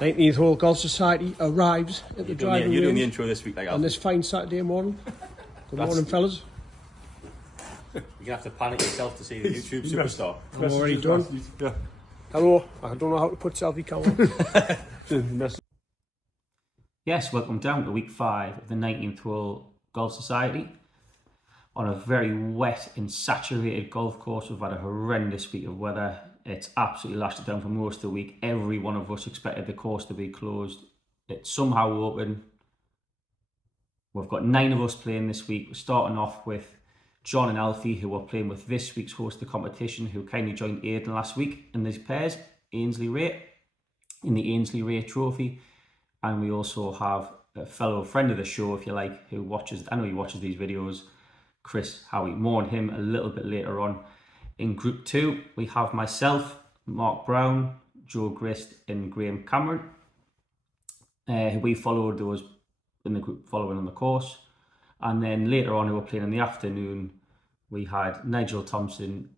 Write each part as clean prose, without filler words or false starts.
19th Hole Golf Society arrives at the driving range. You're doing the intro this week, like on this fine Saturday morning. Good morning, fellas. You're gonna have to panic yourself to see the YouTube superstar. I'm already done. Yeah. Hello. I don't know how to put selfie camera. Yes, welcome down to week 5 of the 19th Hole Golf Society. On a very wet and saturated golf course, we've had a horrendous week of weather. It's absolutely lashed it down for most of the week. Every one of us expected the course to be closed. It's somehow open. We've got 9 of us playing this week. We're starting off with John and Alfie, who are playing with this week's host of the competition, who kindly joined Aidan last week in these pairs, Ainsley Ray, in the Ainsley Ray Trophy. And we also have a fellow friend of the show, if you like, who watches, I know he watches these videos, Chris Howie. More on him a little bit later on. In Group 2, we have myself, Mark Brown, Joe Grist and Graham Cameron. We followed those in the group following on the course. And then later on, who were playing in the afternoon, we had Nigel Thompson,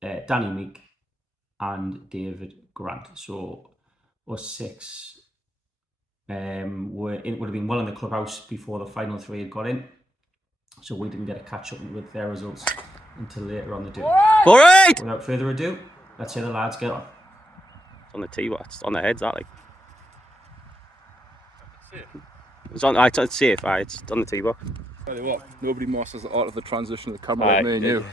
Danny Meek and David Grant. So us 6 would have been well in the clubhouse before the final 3 had got in. So we didn't get a catch up with their results until later on the day. All right! Without further ado, let's hear the lads get on. It's on the tee, it's on the heads, that like. It's on. It's safe. It's on the tee box. Tell you what, nobody masters the art of the transition of the camera like me and you.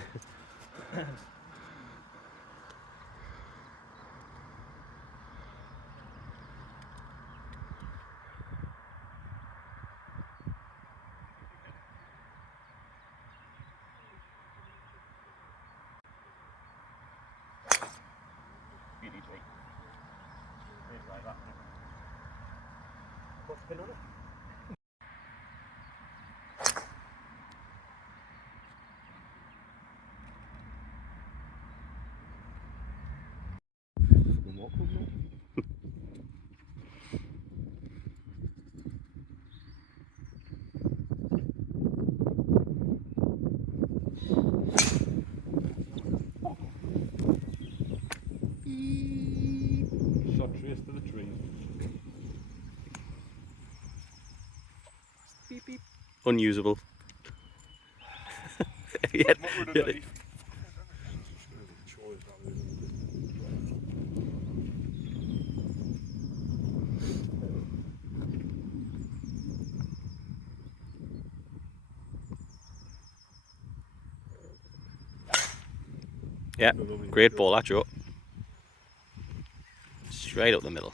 Shot trace to the tree. Beep beep. Unusable. Yeah. Yeah, great ball that, Joe. Straight up the middle.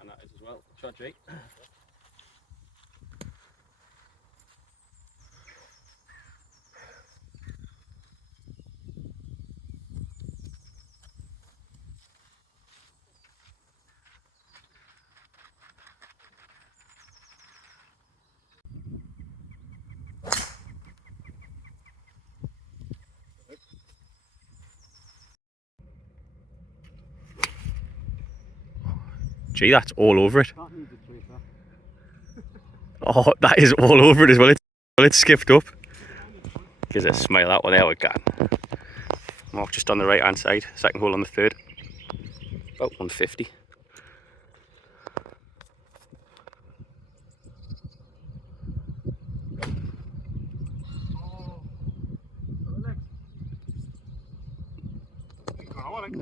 And that is as well. Shot, Jake. Gee, that's all over it. Oh, that is all over it as well. It's skipped up. Gives it a smile that one. There we go. Mark just on the right hand side. Second hole on the third. About 150.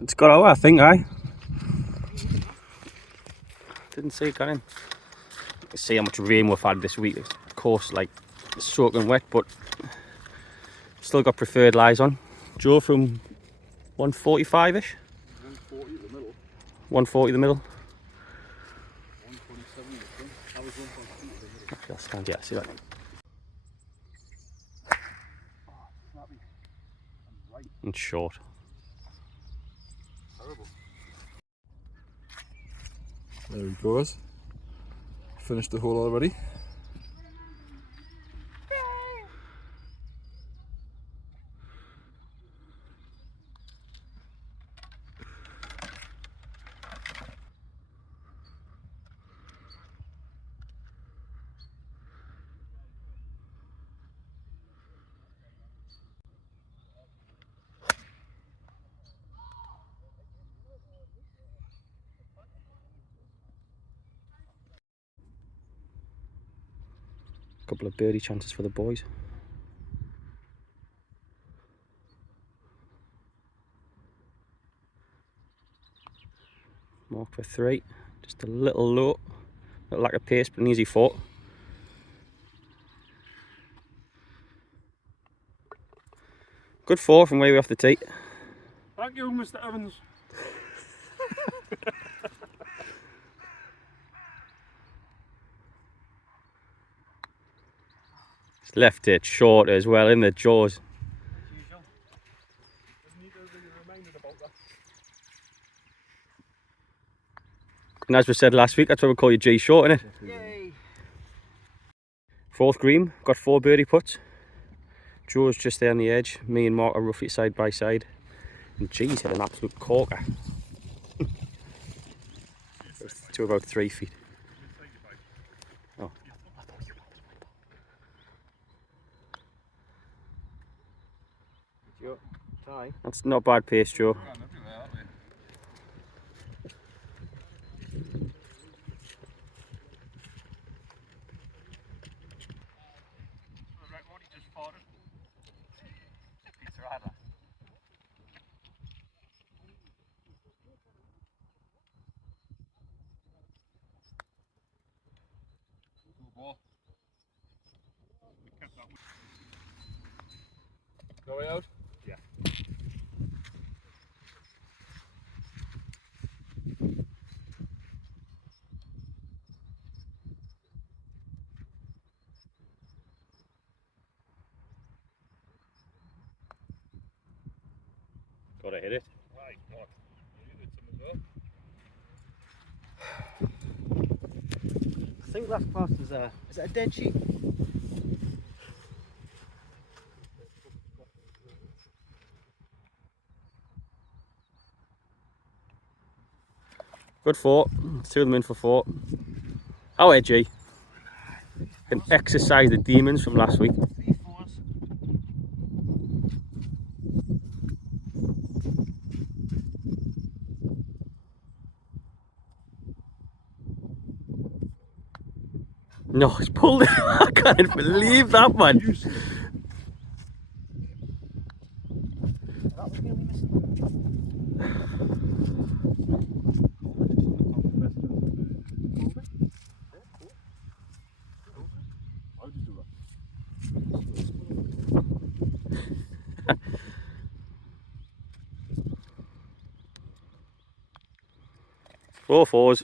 It's got out, I think, aye. Didn't see it got in. You can see how much rain we've had this week. Of course, like, it's soaking wet, but still got preferred lies on. Joe from 145-ish? 140 the middle. 140 the middle. 127 I think. I was 1.2 the middle. Actually, I'll stand, yeah, see that. And short. Terrible. There he goes. Finished the hole already. A couple of birdie chances for the boys. Marked for 3. Just a little low. A little lack of pace, but an easy 4. Good 4 from way off the tee. Thank you, Mr. Evans. Left it short as well in the jaws. And as we said last week, that's why we call you G Short, innit? Yay! 4th green, got 4 birdie putts. Joe's just there on the edge. Me and Mark are roughly side by side. And G's hit an absolute corker. To about 3 feet. Oh. That's not bad pace, Joe. Go way out? Yeah. Gotta hit it. Right, what? You did some as well. I think that's classed as a... Is it a dead sheep? Good 4. 2 of them in for 4. How edgy. Can exercise the demons from last week. 3 4s. No, he's pulled it. I can't believe that, man. That was the only missing. How did you do that? 4 4s.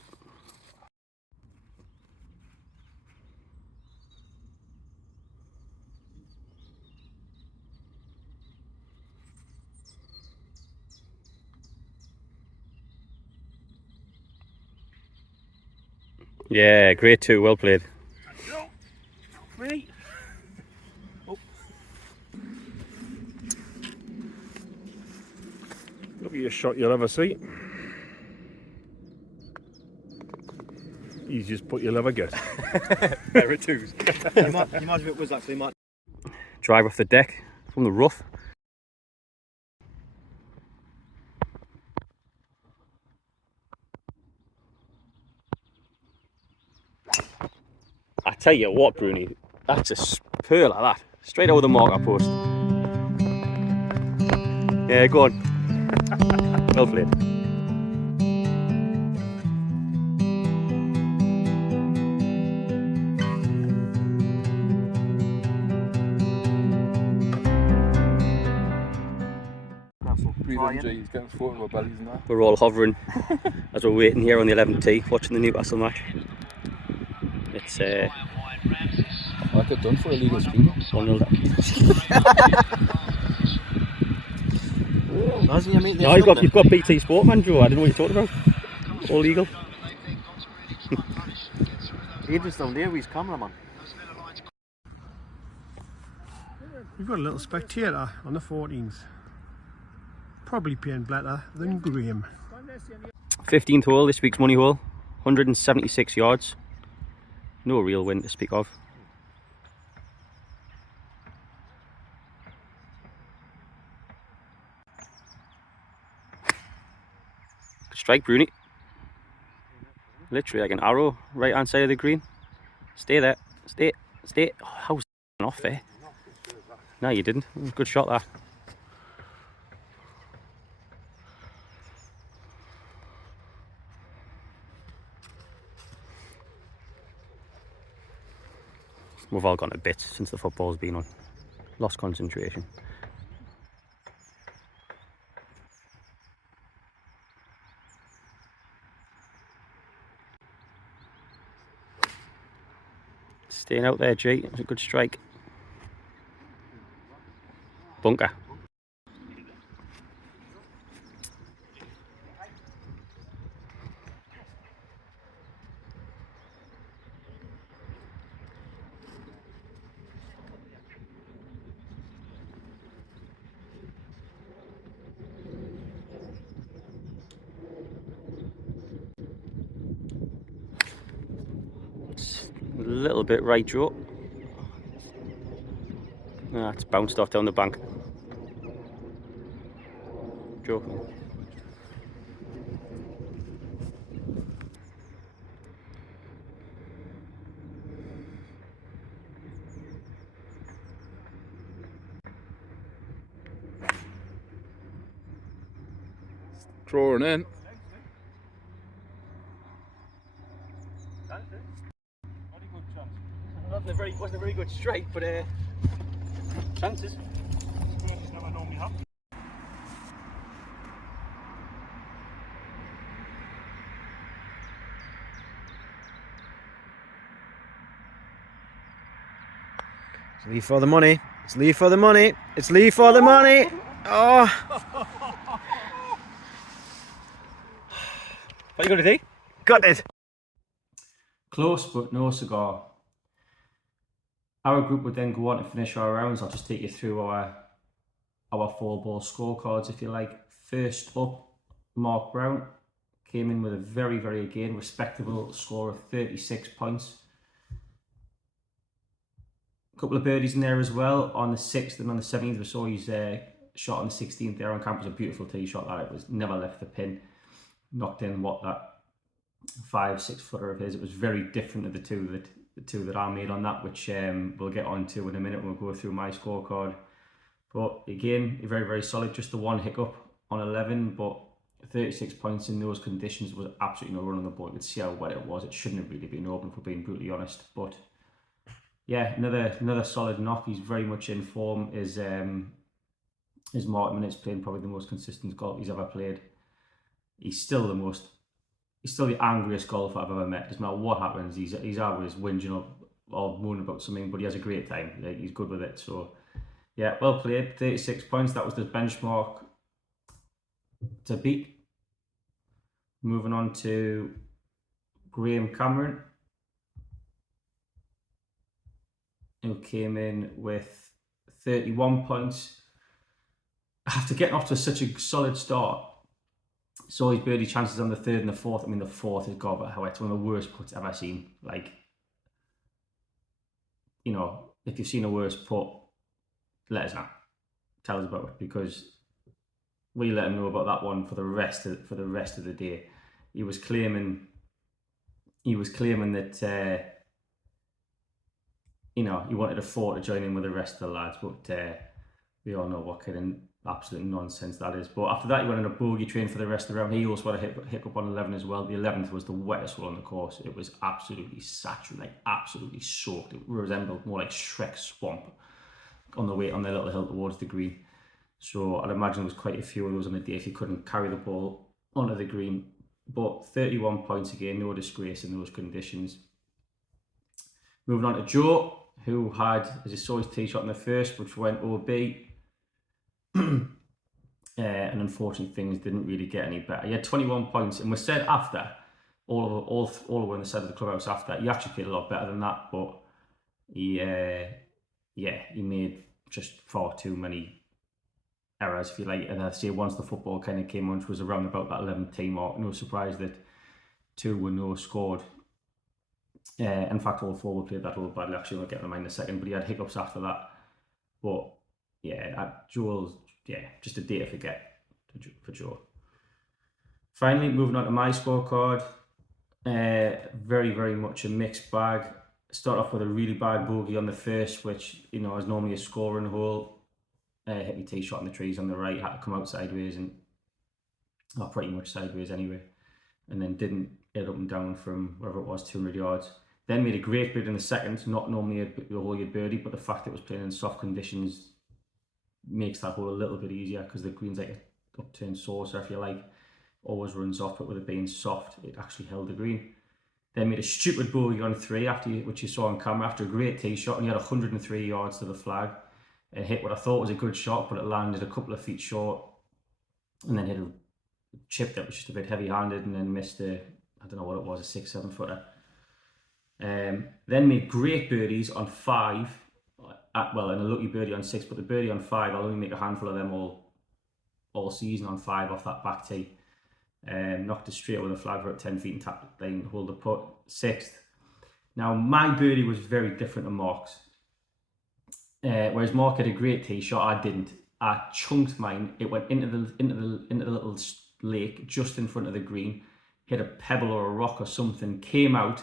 Yeah, great 2, well played. Ready? Oh. Luckiest shot you'll ever see. Easiest putt you'll ever get. Pair of 2s. You might imagine it was actually might. Drive off the deck from the rough. I tell you what, Bruni, that's a spur like that. Straight over the marker post. Yeah, go on. Well played. Breathe in, G. He's getting floating with bellies and that. We're all hovering as we're waiting here on the 11th tee, watching the Newcastle match. It's I got done for illegal screaming. 1-0. No, you've got BT Sport, man, Joe. I don't know what you're talking about. All legal. Adrian's down there with his cameraman. We've got a little spectator on the 14th. Probably paying better than Graham. 15th hole, this week's money hole. 176 yards. No real wind to speak of. Strike, Bruni. Literally like an arrow, right hand side of the green. Stay there, stay. Stay. Oh, how's off there? No, you didn't. Good shot that. We've all gone to bits since the football's been on. Lost concentration. Staying out there, G. It was a good strike. Bunker. It's a little bit right, Joe. Ah, it's bounced off down the bank. Joe. Drawing in. Wasn't a very good strike, but chances. It's Lee for the money. It's Lee for the money. It's Lee for the money. Oh. What are you going to do? Got it. Close, but no cigar. Our group would then go on to finish our rounds. I'll just take you through our 4-ball scorecards, if you like. First up, Mark Brown came in with a very, very, again, respectable score of 36 points. A couple of birdies in there as well on the 6th and on the 17th. We saw his shot on the 16th there on camp. It was a beautiful tee shot that. It was never left the pin. Knocked in that 5-6 footer of his. It was very different to the two that I made on that, which we'll get on to in a minute when we'll go through my scorecard. But again, very, very solid. Just the one hiccup on 11, but 36 points in those conditions was absolutely no run on the board. You could see how wet it was. It shouldn't have really been open, for being brutally honest. But yeah, another solid knock. He's very much in form. His Martin minutes playing probably the most consistent golf he's ever played. He's still the angriest golfer I've ever met. Doesn't matter what happens, he's always whinging up or moaning about something, but he has a great time. Like, he's good with it. So yeah, well played. 36 points. That was the benchmark to beat. Moving on to Graham Cameron, who came in with 31 points. After getting off to such a solid start, saw his birdie chances on the 3rd and the 4th. I mean, the 4th is God, but how it's one of the worst putts I've ever seen. Like, you know, if you've seen a worse putt, let us know. Tell us about it, because we let him know about that one for the rest of the day. He was claiming that you know, he wanted a 4 to join in with the rest of the lads, but we all know what kind of absolute nonsense that is. But after that, he went on a bogey train for the rest of the round. He also had a hiccup on 11 as well. The 11th was the wettest hole on the course. It was absolutely saturated, like absolutely soaked. It resembled more like Shrek Swamp on the little hill towards the green. So I'd imagine there was quite a few of those on the day if you couldn't carry the ball onto the green. But 31 points again, no disgrace in those conditions. Moving on to Joe, who had, as you saw, his tee shot in the first, which went OB. And unfortunately, things didn't really get any better. He had 21 points, and we said after, all over on the side of the clubhouse after, he actually played a lot better than that, but he made just far too many errors, if you like. And I'd say once the football kind of came on, which was around about that 11th tee mark, no surprise that 2 were no scored. In fact, all 4 were played that a little badly. Actually, we'll get them in a second, but he had hiccups after that. But yeah, Joel's, just a day to forget for Joe. Finally, moving on to my scorecard. Very, very much a mixed bag. Start off with a really bad bogey on the first, which, you know, is normally a scoring hole. Hit me tee shot on the trees on the right, had to come out sideways, and pretty much sideways anyway, and then didn't hit up and down from wherever it was, 200 yards. Then made a great birdie in the second, not normally a hole you'd birdie, but the fact it was playing in soft conditions makes that hole a little bit easier, because the green's like an upturned saucer, if you like, always runs off, but with it being soft, it actually held the green. Then made a stupid bogey on 3, which you saw on camera, after a great tee shot, and he had 103 yards to the flag, and hit what I thought was a good shot, but it landed a couple of feet short, and then hit a chip that was just a bit heavy-handed, and then missed I don't know what it was, a 6-7 footer. Then made great birdies on 5, and a lucky birdie on 6, but the birdie on 5, I'll only make a handful of them all season on 5 off that back tee. Knocked it straight with a flag at 10 feet and tapped the line, hold the putt, 6th. Now my birdie was very different to Mark's. Whereas Mark had a great tee shot, I didn't. I chunked mine. It went into the little lake just in front of the green, hit a pebble or a rock or something, came out,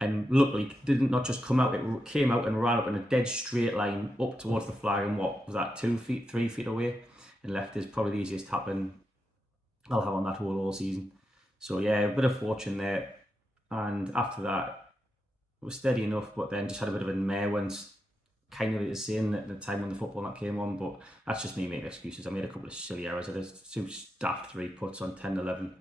and luckily didn't not just come out, it came out and ran up in a dead straight line up towards the flag, and what was that, 2 feet, 3 feet away, and left is probably the easiest tapping I'll have on that hole all season. So yeah, a bit of fortune there, and after that it was steady enough, but then just had a bit of a mare when kind of the same at the time when the football not came on, but that's just me making excuses. I made a couple of silly errors. I had 2 daft 3 putts on 10, 11,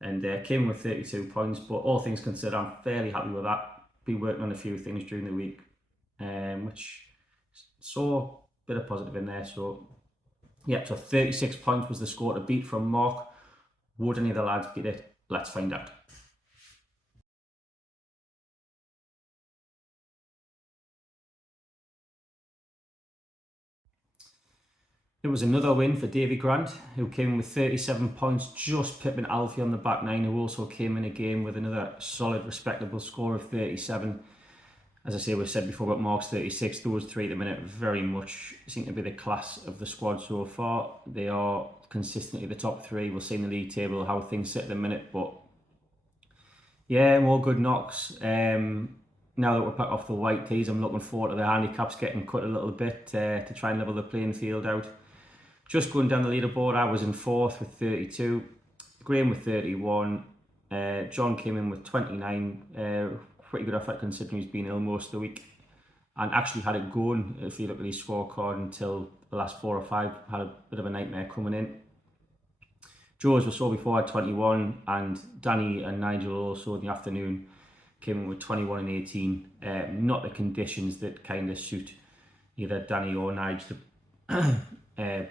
and came with 32 points, but all things considered, I'm fairly happy with that. Been working on a few things during the week, which saw a bit of positive in there. So yeah, so 36 points was the score to beat from Mark. Would any of the lads beat it? Let's find out. It was another win for Davy Grant, who came in with 37 points, just pipping Alfie on the back 9, who also came in again with another solid, respectable score of 37. As I say, we said before about Mark's 36, those 3 at the minute very much seem to be the class of the squad so far. They are consistently the top 3. We'll see in the league table how things sit at the minute, but yeah, more good knocks. Now that we're back off the white tees, I'm looking forward to the handicaps getting cut a little bit to try and level the playing field out. Just going down the leaderboard, I was in 4th with 32, Graham with 31, John came in with 29, pretty good effort considering he's been ill most of the week, and actually had it going, if you look at his scorecard, until the last 4 or 5, had a bit of a nightmare coming in. Joe, as we saw before, had 21, and Danny and Nigel also in the afternoon came in with 21 and 18. Not the conditions that kind of suit either Danny or Nigel.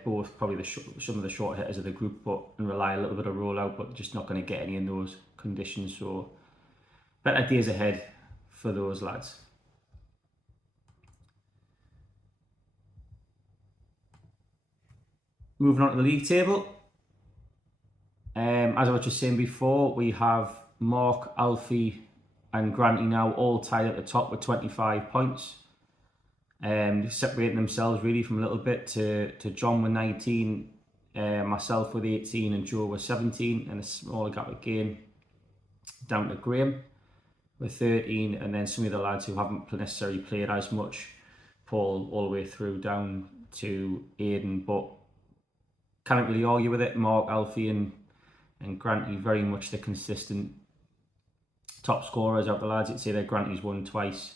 Both probably some of the short hitters of the group, and rely a little bit of rollout, but just not going to get any in those conditions. So better days ahead for those lads. Moving on to the league table. As I was just saying before, we have Mark, Alfie and Granty now all tied at the top with 25 points. Separating themselves really from a little bit to John with 19, myself with 18 and Joe with 17, and a smaller gap again down to Graham with 13, and then some of the lads who haven't necessarily played as much, Paul all the way through down to Aidan, but can't really argue with it. Mark, Alfie and Granty very much the consistent top scorers out the lads. I'd say that Granty's won twice.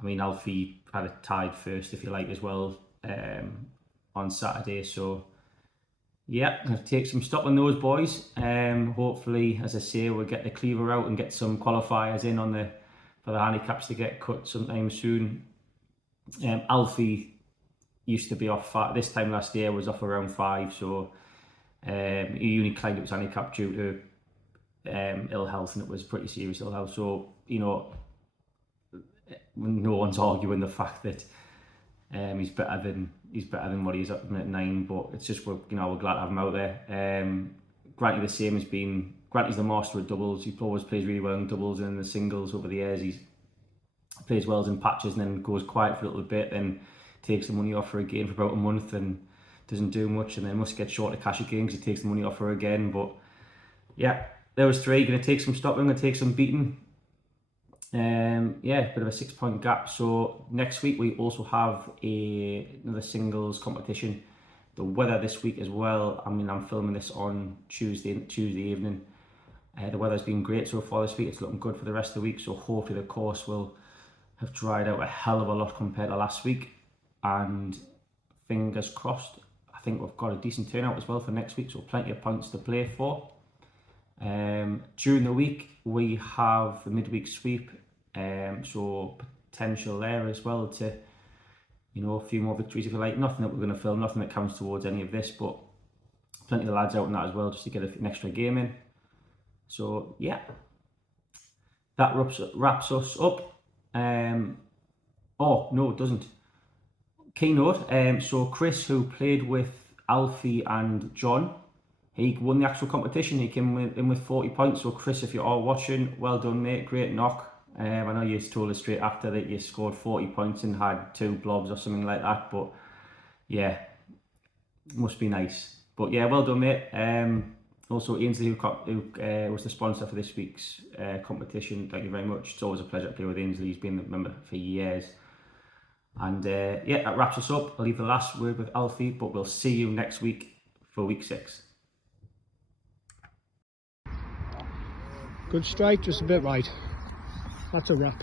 I mean, Alfie had it tied first, if you like, as well on Saturday. So yeah, going to take some stock on those boys. Hopefully, as I say, we'll get the cleaver out and get some qualifiers in for the handicaps to get cut sometime soon. Alfie used to be off this time last year, was off around 5, so he only claimed it was handicapped due to ill health, and it was pretty serious ill health. So, you know, no one's arguing the fact that he's better than what he is at 9, but it's just we're glad to have him out there. Granty the same has been. Granty's the master of doubles. He always plays really well in doubles, and in the singles over the years he plays well in patches and then goes quiet for a little bit, then takes the money off her again for about a month and doesn't do much, and then must get short of cash again because he takes the money off her again. But yeah, there was 3. Going to take some stopping, going to take some beating. Yeah, bit of a 6-point gap. So next week we also have another singles competition. The weather this week as well. I mean, I'm filming this on Tuesday evening. The weather's been great so far this week. It's looking good for the rest of the week. So hopefully the course will have dried out a hell of a lot compared to last week. And fingers crossed, I think we've got a decent turnout as well for next week. So plenty of points to play for. During the week we have the midweek sweep. So potential there as well to, you know, a few more victories if you like. Nothing that we're going to film, nothing that counts towards any of this, but plenty of lads out in that as well just to get an extra game in. So yeah, that wraps us up. Oh no, it doesn't. Keynote. So Chris, who played with Alfie and John, he won the actual competition. He came in with 40 points. So Chris, if you are watching, well done mate, great knock. I know you told us straight after that you scored 40 points and had 2 blobs or something like that, but yeah, must be nice. But yeah, well done mate. Also Ainsley, who was the sponsor for this week's competition, thank you very much. It's always a pleasure to play with Ainsley. He's been a member for years. And yeah, that wraps us up. I'll leave the last word with Alfie, but we'll see you next week for week 6. Good strike, just a bit right. That's a wrap.